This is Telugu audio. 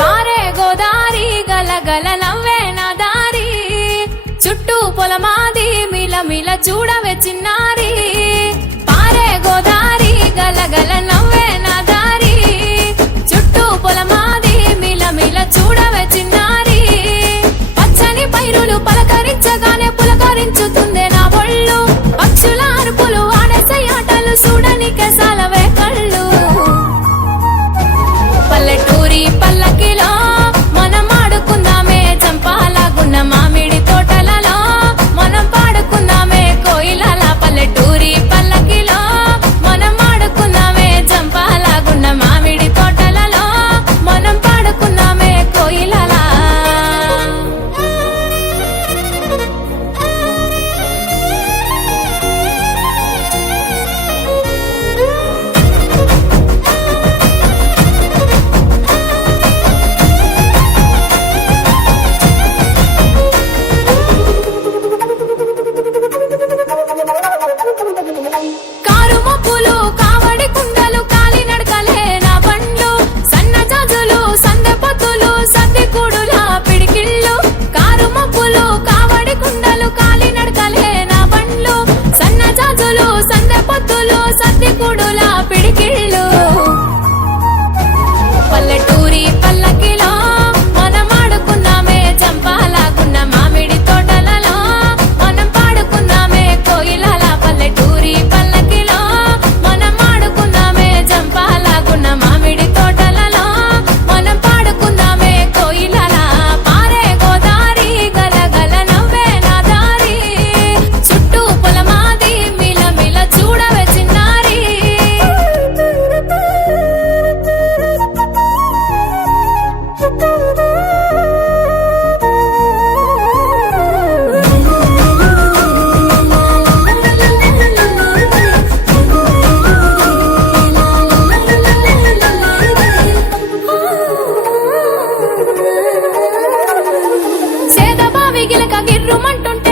పారే గోదారి గలగల నవ్వే నా దారి చుట్టూ పొలమాది మిల మిల చూడవే చిన్నారి పారే గోదారి గలగల నవ్వే నా దారి చుట్టూ పొలమాది మిల మిల చూడవే చిన్నారి పచ్చని పైరులు పలకరించగానే పులకరించుతుందే నా ఒళ్ళు పక్షుల అరుపులు ఆడసే ఆటలు చూడనికే సాలవే కళ్ళు పల్లెటూరి పల్లకిలో మనం ఆడుకుందామే చంపాలాగున్న మామిడి తోటలలో మనం పాడుకుందామే కోయిలల పల్లెటూరి పల్లకిలో మనం ఆడుకుందామే చంపాలాగున్న మామిడి తోటలలో మనం పాడుకుందామే కోయిలల కారు మబ్బులు కావడి కుండలు కాలి నడకలే నా బండ్లు సన్న జాజులు సందె పొత్తులు సద్ది కూడుల పిడికిళ్ళు కారు మబ్బులు కావడి కుండలు కాలి నడకలే నా బండ్లు సన్న జాజులు సందె పొత్తులు సద్ది కూడుల పిడికిళ్ళు పల్లెటూరి పల్లకిలో మనం ఆడుకుందామే చంపాలాగున్న మామిడి తోటలలో మనం పాడుకుందామే కోయిలల పల్లెటూరి పల్లకిలో మనం ఆడుకుందామే చంపాలాగున్న మామిడి తోటలలో మనం పాడుకుందామే కోయిలల పారే గోదారి గలగల నవ్వే నా దారి చుట్టూ పొలమాది మిల మిల చూడవే చిన్నారి సేదబావి గిలక గిర్రుమంటుంటే